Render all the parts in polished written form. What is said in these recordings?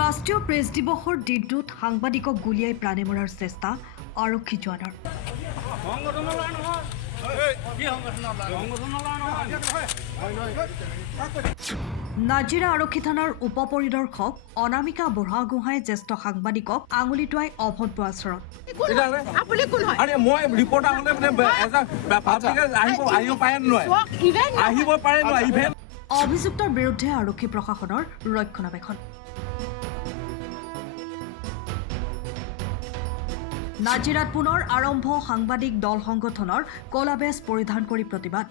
ৰাষ্ট্ৰীয় প্ৰেছ দিৱসৰ দিনটোত সাংবাদিকক গুলিয়াই প্ৰাণে মৰাৰ চেষ্টা আৰক্ষী জোৱানৰ। নাজিৰা আৰক্ষী থানাৰ উপ পৰিদৰ্শক অনামিকা বুঢ়াগোহাঁই জ্যেষ্ঠ সাংবাদিকক আঙুলি টোৱাই অভদ্ৰ আচৰণ। অভিযুক্তৰ বিৰুদ্ধে আৰক্ষী প্ৰশাসনৰ ৰক্ষণাবেক্ষণ। নাজিৰাত পুনৰ আৰম্ভ সাংবাদিক দল সংগঠনৰ কলা বেজ পৰিধান কৰি প্ৰতিবাদ।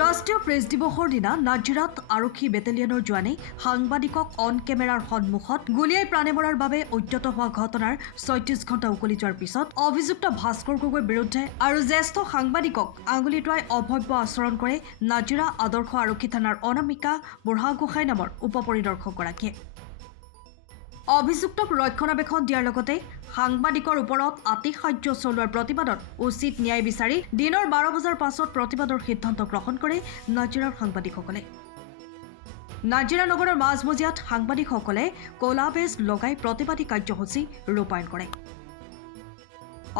ৰাষ্ট্ৰীয় প্ৰেছ দিৱসৰ দিনা নাজিৰাত আৰক্ষী বেটেলিয়নৰ জোৱানে সাংবাদিকক অন কেমেৰাৰ সন্মুখত গুলিয়াই প্ৰাণে মৰাৰ বাবে উদ্যত হোৱা ঘটনাৰ ৩৬ ঘণ্টা উকলি যোৱাৰ পিছত অভিযুক্ত ভাস্কৰ গগৈৰ বিৰুদ্ধে আৰু জ্যেষ্ঠ সাংবাদিকক আঙুলি টোৱাই অভব্য আচৰণ কৰে নাজিৰা আদৰ্শ আৰক্ষী থানাৰ অনামিকা বুঢ়াগোহাঁই নামৰ উপ পৰিদৰ্শকগৰাকীয়ে। অভিযুক্তক ৰক্ষণাবেক্ষণ দিয়াৰ লগতে সাংবাদিকৰ ওপৰত আতিশায্য চলোৱাৰ প্ৰতিবাদত উচিত ন্যায় বিচাৰি দিনৰ ১২ বজাৰ পাছত প্ৰতিবাদৰ সিদ্ধান্ত গ্ৰহণ কৰে নাজিৰাৰ সাংবাদিকসকলে। নাজিৰা নগৰৰ মাজমজিয়াত সাংবাদিকসকলে কলা বেজ লগাই প্ৰতিবাদী কাৰ্যসূচী ৰূপায়ণ কৰে।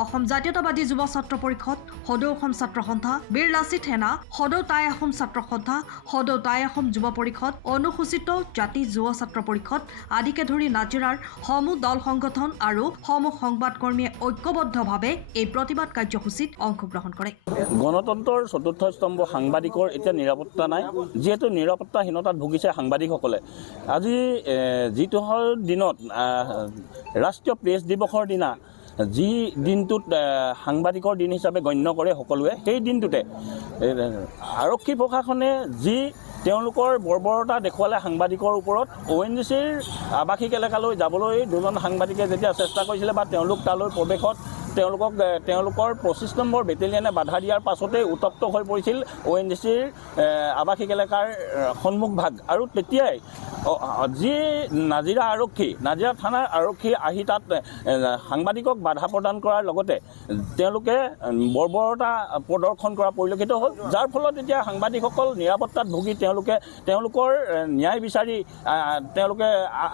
অসম জাতীয়তাবাদী যুৱ ছাত্ৰ পৰিষদ, সদৌ অসম ছাত্ৰ সন্থা, বীৰ লাচিত সেনা, সদৌ টাই আহোম ছাত্ৰ সন্থা, সদৌ টাই আহোম যুৱ পৰিষদ, অনুসূচিত জাতি যুৱ ছাত্ৰ পৰিষদ আদিকে ধৰি নাজিৰাৰ সমূহ দল সংগঠন আৰু সমূহ সংবাদকৰ্মীয়ে ঐক্যবদ্ধভাৱে এই প্ৰতিবাদ কাৰ্যসূচীত অংশগ্ৰহণ কৰে। গণতন্ত্ৰৰ চতুৰ্থ স্তম্ভ সাংবাদিকৰ এতিয়া নিৰাপত্তা নাই, যিহেতু নিৰাপত্তাহীনতাত ভুগিছে সাংবাদিকসকলে। আজি যিটো দিনত ৰাষ্ট্ৰীয় প্ৰেছ দিৱসৰ দিনা যি দিনটোত সাংবাদিকৰ দিন হিচাপে গণ্য কৰে সকলোৱে, সেই দিনটোতে আৰক্ষী প্ৰশাসনে যি তেওঁলোকৰ বৰ্বৰতা দেখুৱালে সাংবাদিকৰ ওপৰত, ONGCৰ আৱাসিক এলেকালৈ যাবলৈ দুজন সাংবাদিকে যেতিয়া চেষ্টা কৰিছিলে বা তেওঁলোক তালৈ প্ৰৱেশত তেওঁলোকৰ ২৫ নম্বৰ বেটেলিয়নে বাধা দিয়াৰ পাছতেই উত্তপ্ত হৈ পৰিছিল ONGCৰ আৱাসিক এলেকাৰ সন্মুখভাগ। আৰু তেতিয়াই যি নাজিৰা থানাৰ আৰক্ষী আহি তাত সাংবাদিকক বাধা প্ৰদান কৰাৰ লগতে তেওঁলোকে বৰ্বৰতা প্ৰদৰ্শন কৰা পৰিলক্ষিত হ'ল, যাৰ ফলত এতিয়া সাংবাদিকসকল নিৰাপত্তাত ভুগি তেওঁলোকৰ ন্যায় বিচাৰি তেওঁলোকে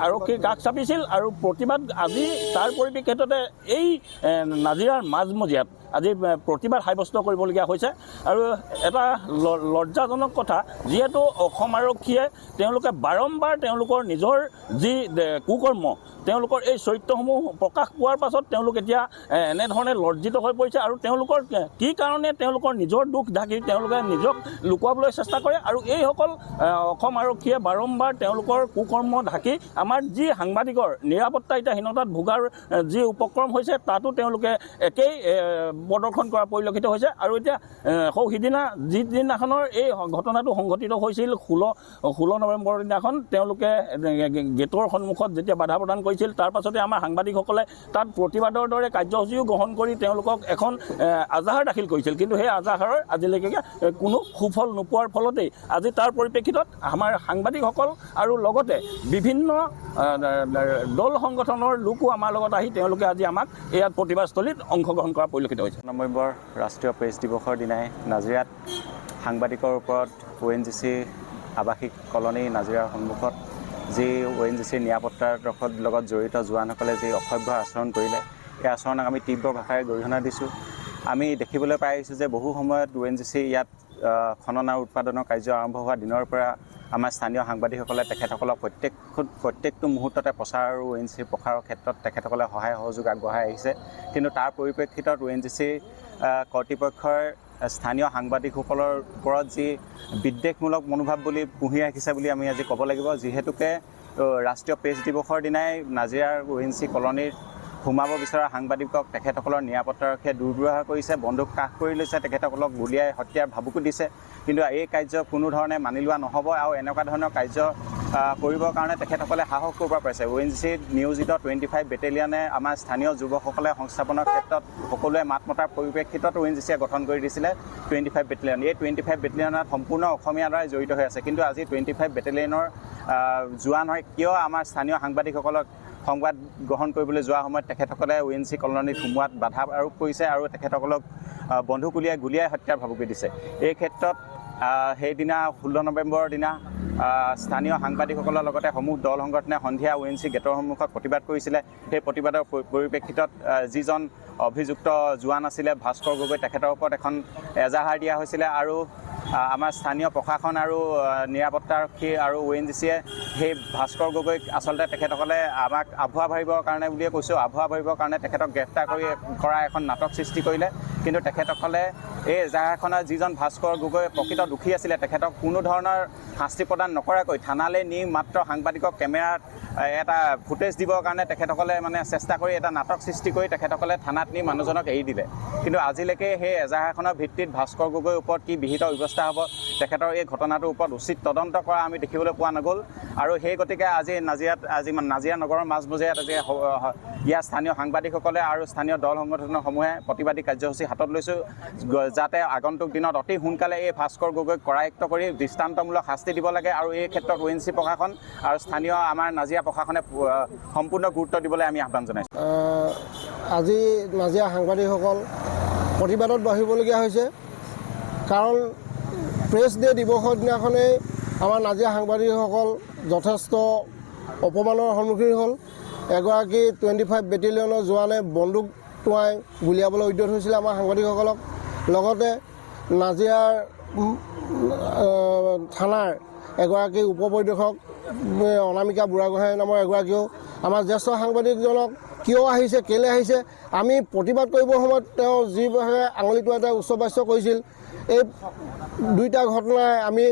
আৰক্ষীৰ কাষ চাপিছিল। আৰু প্ৰতিবাদ আজি তাৰ পৰিপ্ৰেক্ষিততে এই নাজিৰাৰ মাজমজিয়াত আজি প্ৰতিবাদ সাব্যস্ত কৰিবলগীয়া হৈছে। আৰু এটা লজ্জাজনক কথা, যিহেতু অসম আৰক্ষীয়ে তেওঁলোকে বাৰম্বাৰ তেওঁলোকৰ নিজৰ যি কুকৰ্ম, তেওঁলোকৰ এই চৰিত্ৰসমূহ প্ৰকাশ পোৱাৰ পাছত তেওঁলোক এতিয়া এনেধৰণে লজ্জিত হৈ পৰিছে। আৰু তেওঁলোকৰ কি কাৰণে তেওঁলোকৰ নিজৰ দুখ ঢাকি তেওঁলোকে নিজক লুকুৱাবলৈ চেষ্টা কৰে। আৰু এইসকল অসম আৰক্ষীয়ে বাৰম্বাৰ তেওঁলোকৰ কুকৰ্ম ঢাকি আমাৰ যি সাংবাদিকৰ নিৰাপত্তা এতিয়া হীনতাত ভোগাৰ যি উপক্ৰম হৈছে তাতো তেওঁলোকে একেই প্ৰদৰ্শন কৰা পৰিলক্ষিত হৈছে। আৰু এতিয়া সিদিনা যিদিনাখনৰ এই ঘটনাটো সংঘটিত হৈছিল 16 নৱেম্বৰৰ দিনাখন তেওঁলোকে গেটৰ সন্মুখত যেতিয়া বাধা প্ৰদান কৰিছিল, তাৰ পাছতে আমাৰ সাংবাদিকসকলে তাত প্ৰতিবাদৰ দৰে কাৰ্যসূচীও গ্ৰহণ কৰি তেওঁলোকক এখন আজাহাৰ দাখিল কৰিছিল। কিন্তু সেই আজাহাৰৰ আজিলৈকে কোনো সুফল নোপোৱাৰ ফলতেই আজি তাৰ পৰিপ্ৰেক্ষিতত আমাৰ সাংবাদিকসকল আৰু লগতে বিভিন্ন দল সংগঠনৰ লোকো আমাৰ লগত আহি তেওঁলোকে আজি আমাক ইয়াত প্ৰতিবাদস্থলীত অংশগ্ৰহণ কৰা পৰিলক্ষিত হৈছে। নৱেম্বৰ ৰাষ্ট্ৰীয় প্ৰেছ দিৱসৰ দিনাই নাজিৰাত সাংবাদিকৰ ওপৰত ONGC আৱাসিক কলনী নাজিৰাৰ সন্মুখত যি ONGCৰ নিৰাপত্তাৰ লগত জড়িত জোৱানসকলে যি অসভ্য আচৰণ কৰিলে, এই আচৰণক আমি তীব্ৰ ভাষাৰে গৰিহণা দিছোঁ। আমি দেখিবলৈ পাই আহিছোঁ যে বহু সময়ত ONGC ইয়াত খনন আৰু উৎপাদনৰ কাৰ্য আৰম্ভ হোৱা দিনৰ পৰা আমাৰ স্থানীয় সাংবাদিকসকলে তেখেতসকলক প্ৰত্যেকটো মুহূৰ্ততে প্ৰচাৰ আৰু ONGCৰ প্ৰসাৰৰ ক্ষেত্ৰত তেখেতসকলে সহায় সহযোগ আগবঢ়াই আহিছে। কিন্তু তাৰ পৰিপ্ৰেক্ষিতত ONGC কৰ্তৃপক্ষৰ স্থানীয় সাংবাদিকসকলৰ ওপৰত যি বিদ্বেষমূলক মনোভাৱ বুলি পুহি ৰাখিছে বুলি আমি আজি ক'ব লাগিব। যিহেতুকে ৰাষ্ট্ৰীয় প্ৰেছ দিৱসৰ দিনাই নাজিৰাৰ ONGC কলনীৰ সোমাব বিচৰা সাংবাদিকক তেখেতসকলৰ নিৰাপত্তাৰক্ষীয়ে দুৰ্ব্যৱহাৰ কৰিছে, বন্দুক কাষ কৰি লৈছে, তেখেতসকলক গুলিয়াই হত্যাৰ ভাবুকি দিছে। কিন্তু এই কাৰ্য কোনো ধৰণে মানি লোৱা নহ'ব। আৰু এনেকুৱা ধৰণৰ কাৰ্য কৰিবৰ কাৰণে তেখেতসকলে সাহস কৰিব পাৰিছে। ONGCত নিয়োজিত 25 বেটেলিয়নে আমাৰ স্থানীয় যুৱকসকলে সংস্থাপনৰ ক্ষেত্ৰত সকলোৱে মাত মতাৰ পৰিপ্ৰেক্ষিতত ONGCয়ে গঠন কৰি দিছিলে 25 বেটেলিয়ন। এই 25 বেটেলিয়নত সম্পূৰ্ণ অসমীয়াৰ দ্বাৰাই জড়িত হৈ আছে। কিন্তু আজি 25 বেটেলিয়নৰ জোৱান হয় কিয় আমাৰ স্থানীয় সাংবাদিকসকলক সংবাদ গ্ৰহণ কৰিবলৈ যোৱাৰ সময়ত তেখেতসকলে ONGC কলনীত সোমোৱাত বাধা আৰোপ কৰিছে আৰু তেখেতসকলক বন্ধুক গুলিয়াই হত্যাৰ ভাবুকি দিছে। এই ক্ষেত্ৰত সেইদিনা 16 নৱেম্বৰৰ দিনা স্থানীয় সাংবাদিকসকলৰ লগতে সমূহ দল সংগঠনে সন্ধিয়া ONGC গেটৰ সন্মুখত প্ৰতিবাদ কৰিছিলে। সেই প্ৰতিবাদৰ পৰিপ্ৰেক্ষিতত যিজন অভিযুক্ত জোৱান আছিলে ভাস্কৰ গগৈ, তেখেতৰ ওপৰত এখন এজাহাৰ দিয়া হৈছিলে আৰু আমাৰ স্থানীয় প্ৰশাসন আৰু নিৰাপত্তাৰক্ষী আৰু ONGCয়ে সেই ভাস্কৰ গগৈক আচলতে তেখেতসকলে আমাক আভুৱা ভাবিবৰ কাৰণে বুলিয়ে কৈছোঁ, আভুৱা ভাবিবৰ কাৰণে তেখেতক গ্ৰেপ্তাৰ কৰা এখন নাটক সৃষ্টি কৰিলে। কিন্তু তেখেতসকলে এই এজাহাৰখনৰ যিজন ভাস্কৰ গগৈ প্ৰকৃত দোষী আছিলে তেখেতক কোনো ধৰণৰ শাস্তি প্ৰদান নকৰাকৈ থানালৈ নি মাত্ৰ সাংবাদিকক কেমেৰাত এটা ফুটেজ দিবৰ কাৰণে তেখেতসকলে মানে চেষ্টা কৰি এটা নাটক সৃষ্টি কৰি তেখেতসকলে থানাত নি মানুহজনক এৰি দিলে। কিন্তু আজিলৈকে সেই এজাহাৰখনৰ ভিত্তিত ভাস্কৰ গগৈৰ ওপৰত কি বিহিত ব্যৱস্থা হ'ব, তেখেতৰ এই ঘটনাটোৰ ওপৰত উচিত তদন্ত কৰা আমি দেখিবলৈ পোৱা নগ'ল। আৰু সেই গতিকে আজি নাজিৰা নগৰৰ মাজমজিয়াত আজি ইয়াৰ স্থানীয় সাংবাদিকসকলে আৰু স্থানীয় দল সংগঠনসমূহে প্ৰতিবাদী কাৰ্যসূচী হাতত লৈছোঁ, যাতে আগন্তুক দিনত অতি সোনকালে এই ভাস্কৰ গগৈক কৰায়ত্ব কৰি দৃষ্টান্তমূলক শাস্তি দিব লাগে। আৰু এই ক্ষেত্ৰত ONGC প্ৰশাসন আৰু স্থানীয় আমাৰ নাজিৰা প্ৰশাসনে সম্পূৰ্ণ গুৰুত্ব দিবলৈ আমি আহ্বান জনাইছোঁ। আজি নাজিৰা সাংবাদিকসকল প্ৰতিবাদত বহিবলগীয়া হৈছে, কাৰণ প্ৰেছ ডে দিৱসৰ দিনাখনেই আমাৰ নাজিৰা সাংবাদিকসকল যথেষ্ট অপমানৰ সন্মুখীন হ'ল। এগৰাকী 25 বেটেলিয়নৰ জোৱানে বন্দুক টোৱাই গুলিয়াবলৈ উদ্যত হৈছিলে আমাৰ সাংবাদিকসকলক। লগতে নাজিৰাৰ থানাৰ এগৰাকী উপ পৰিদৰ্শক অনামিকা বুঢ়াগোহাঁই নামৰ এগৰাকীও আমাৰ জ্যেষ্ঠ সাংবাদিকজনক কিয় আহিছে, কেলৈ আহিছে, আমি প্ৰতিবাদ কৰিবৰ সময়ত তেওঁ যিভাৱে আঙুলিটো এটা উচ্চবাচ্য কৰিছিল, এই দুইটা ঘটনাই আমি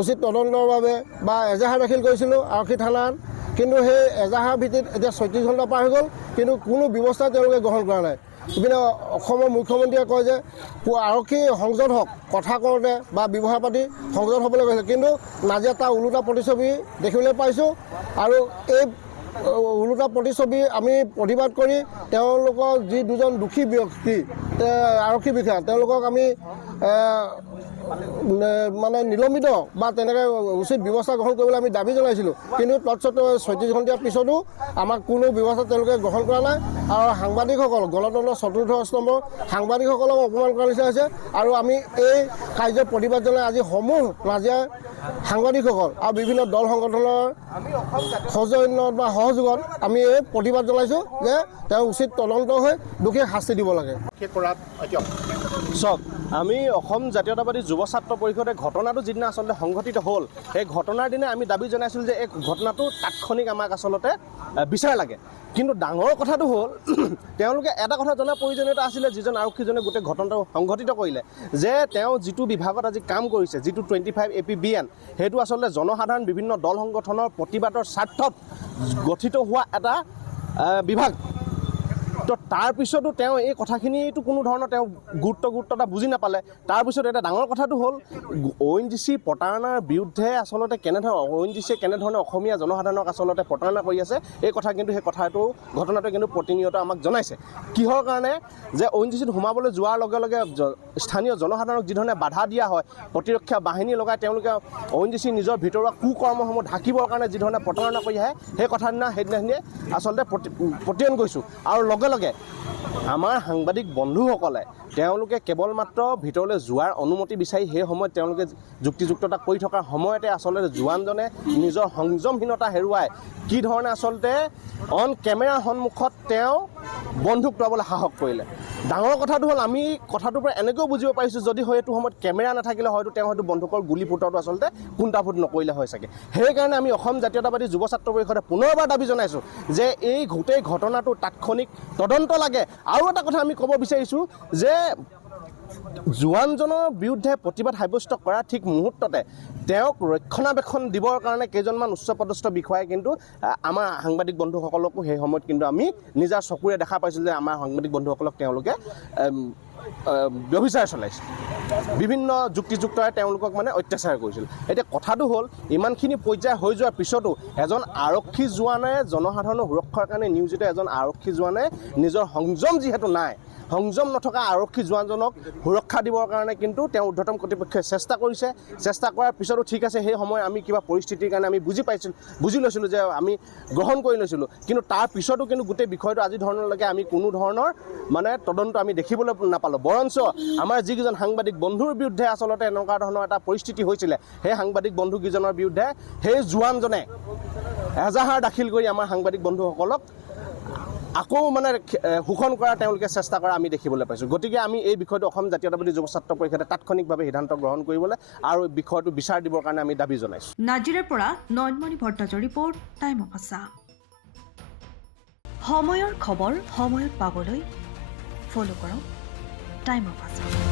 উচিত তদন্তৰ বাবে বা এজাহাৰ দাখিল কৰিছিলোঁ আৰক্ষী থানাত। কিন্তু সেই এজাহাৰ ভিত্তিত এতিয়া 36 ঘণ্টা পাৰ হৈ গ'ল, কিন্তু কোনো ব্যৱস্থা তেওঁলোকে গ্ৰহণ কৰা নাই। ইপিনে অসমৰ মুখ্যমন্ত্ৰীয়ে কয় যে আৰক্ষী সংযত হওক, কথা কওঁতে বা ব্যৱহাৰ পাতি সংযত হ'বলৈ কৈছে, কিন্তু নাজিৰাত তাৰ ওলোটা প্ৰতিচ্ছবি দেখিবলৈ পাইছোঁ। আৰু এই ওলোটা প্ৰতিচ্ছবি আমি প্ৰতিবাদ কৰি তেওঁলোকৰ যি দুজন দোষী ব্যক্তি আৰক্ষী বিষয়া তেওঁলোকক আমি মানে নিলম্বিত বা তেনেকৈ উচিত ব্যৱস্থা গ্ৰহণ কৰিবলৈ আমি দাবী জনাইছিলোঁ। কিন্তু তৎসত্ত্বেও 36 ঘণ্টাৰ পিছতো আমাক কোনো ব্যৱস্থা তেওঁলোকে গ্ৰহণ কৰা নাই। আৰু সাংবাদিকসকল গণতন্ত্ৰৰ চতুৰ্থ স্তম্ভ সাংবাদিকসকলক অপমান কৰা নিচিনা হৈছে। আৰু আমি এই কাৰ্যত প্ৰতিবাদ জনাই আজি সমূহ নাজিৰাৰ সাংবাদিকসকল আৰু বিভিন্ন দল সংগঠনৰ সৌজন্যত বা সহযোগত আমি এই প্ৰতিবাদ জনাইছোঁ যে তেওঁ উচিত তদন্ত হৈ দোষীক শাস্তি দিব লাগে। চাওক, আমি অসম জাতীয়তাবাদী যুৱ ছাত্ৰ পৰিষদে ঘটনাটো যিদিনা আচলতে সংঘটিত হ'ল, সেই ঘটনাৰ দিনা আমি দাবী জনাইছিলোঁ যে এই ঘটনাটো তাৎক্ষণিক আমাক আচলতে বিচাৰ লাগে। কিন্তু ডাঙৰ কথাটো হ'ল তেওঁলোকে এটা কথা জনাৰ প্ৰয়োজনীয়তা আছিলে, যিজন আৰক্ষীজনে গোটেই ঘটনাটো সংঘটিত কৰিলে, যে তেওঁ যিটো বিভাগত আজি কাম কৰিছে, যিটো 25 APBN, সেইটো আচলতে জনসাধাৰণ বিভিন্ন দল সংগঠনৰ প্ৰতিবাদৰ স্বাৰ্থত গঠিত হোৱা এটা বিভাগ। তো তাৰপিছতো তেওঁ এই কথাখিনিতো কোনো ধৰণৰ তেওঁ গুৰুত্ব এটা বুজি নাপালে। তাৰপিছত এটা ডাঙৰ কথাটো হ'ল ONGC প্ৰতাৰণাৰ বিৰুদ্ধে আচলতে ONGCয়ে কেনেধৰণে অসমীয়া জনসাধাৰণক আচলতে প্ৰতাৰণা কৰি আছে, এই কথা কিন্তু সেই ঘটনাটোৱে কিন্তু প্ৰতিনিয়ত আমাক জনাইছে। কিহৰ কাৰণে যে ONGCত সোমাবলৈ যোৱাৰ লগে লগে স্থানীয় জনসাধাৰণক যিধৰণে বাধা দিয়া হয়, প্ৰতিৰক্ষা বাহিনী লগাই তেওঁলোকে ONGC নিজৰ ভিতৰুৱা কুকৰ্মসমূহ ঢাকিবৰ কাৰণে যিধৰণে প্ৰতাৰণা কৰি আহে, সেই সেইদিনাখিনিয়ে আচলতে প্ৰতিয়ন কৰিছোঁ। আৰু লগে লগে আমাৰ সাংবাদিক বন্ধুসকলে তেওঁলোকে কেৱল মাত্ৰ ভিতৰলৈ যোৱাৰ অনুমতি বিচাৰি সেই সময়ত তেওঁলোকে যুক্তিযুক্ততা কৰি থকাৰ সময়তে আচলতে জোৱানজনে নিজৰ সংযমহীনতা হেৰুৱাই কি ধৰণে আচলতে অন কেমেৰাৰ সন্মুখত তেওঁ বন্দুক টোৱাবলৈ সাহস কৰিলে। ডাঙৰ কথাটো হ'ল আমি কথাটোৰ পৰা এনেকৈও বুজিব পাৰিছোঁ, যদি হয়তো সময়ত কেমেৰা নাথাকিলে হয়তো তেওঁ হয়তো বন্দুকৰ গুলী ফুটোৱাটো আচলতে কুণ্ঠাবোধ নকৰিলে হয় চাগে। সেইকাৰণে আমি অসম জাতীয়তাবাদী যুৱ ছাত্ৰ পৰিষদে পুনৰবাৰ দাবী জনাইছোঁ যে এই গোটেই ঘটনাটো তাৎক্ষণিক তদন্ত লাগে। আৰু এটা কথা আমি ক'ব বিচাৰিছোঁ যে জোৱানজনৰ বিৰুদ্ধে প্ৰতিবাদ সাব্যস্ত কৰাৰ ঠিক মুহূৰ্ততে তেওঁক ৰক্ষণাবেক্ষণ দিবৰ কাৰণে কেইজনমান উচ্চপদস্থ বিষয়াই কিন্তু আমাৰ সাংবাদিক বন্ধুসকলকো সেই সময়ত কিন্তু আমি নিজৰ চকুৰে দেখা পাইছিলোঁ যে আমাৰ সাংবাদিক বন্ধুসকলক তেওঁলোকে ব্যভিচাৰ চলাইছে, বিভিন্ন যুক্তিযুক্তৰে তেওঁলোকক মানে অত্যাচাৰ কৰিছিল। এতিয়া কথাটো হ'ল ইমানখিনি পৰ্যায় হৈ যোৱাৰ পিছতো এজন আৰক্ষী জোৱানে জনসাধাৰণৰ সুৰক্ষাৰ কাৰণে নিয়োজিত এজন আৰক্ষী জোৱানে নিজৰ সংযম যিহেতু নাই, সংযম নথকা আৰক্ষী জোৱানজনক সুৰক্ষা দিবৰ কাৰণে কিন্তু তেওঁ ঊৰ্ধ্বতম কৰ্তৃপক্ষই চেষ্টা কৰিছে। চেষ্টা কৰাৰ পিছতো ঠিক আছে, সেই সময় আমি কিবা পৰিস্থিতিৰ কাৰণে আমি বুজি লৈছিলোঁ যে আমি গ্ৰহণ কৰি লৈছিলোঁ, কিন্তু তাৰ পিছতো কিন্তু গোটেই বিষয়টো আজি ধৰণলৈকে আমি কোনো ধৰণৰ মানে তদন্ত আমি দেখিবলৈ নাপালোঁ। বৰঞ্চ আমাৰ যিকেইজন সাংবাদিক বন্ধুৰ বিৰুদ্ধে আচলতে এনেকুৱা ধৰণৰ এটা পৰিস্থিতি হৈছিলে, সেই সাংবাদিক বন্ধুকেইজনৰ বিৰুদ্ধে সেই জোৱানজনে এজাহাৰ দাখিল কৰি আমাৰ সাংবাদিক বন্ধুসকলক আকৌ মানে শোষণ কৰা তেওঁলোকে চেষ্টা কৰা আমি দেখিবলৈ পাইছোঁ। গতিকে আমি এই বিষয়টো অসম জাতীয়তাবাদী যুৱ ছাত্ৰ পৰিষদে তাৎক্ষণিকভাৱে সিদ্ধান্ত গ্ৰহণ কৰিবলৈ আৰু বিষয়টো বিচাৰ দিবৰ কাৰণে আমি দাবী জনাইছোঁ। নাজিৰাৰ পৰা নয়নমণি ভট্টাচাৰ্যৰ ৰিপৰ্ট, টাইম অফ আছাম। সময়ৰ খবৰ সময়ত পাবলৈ ফ'ল' কৰক টাইম অফ আছাম।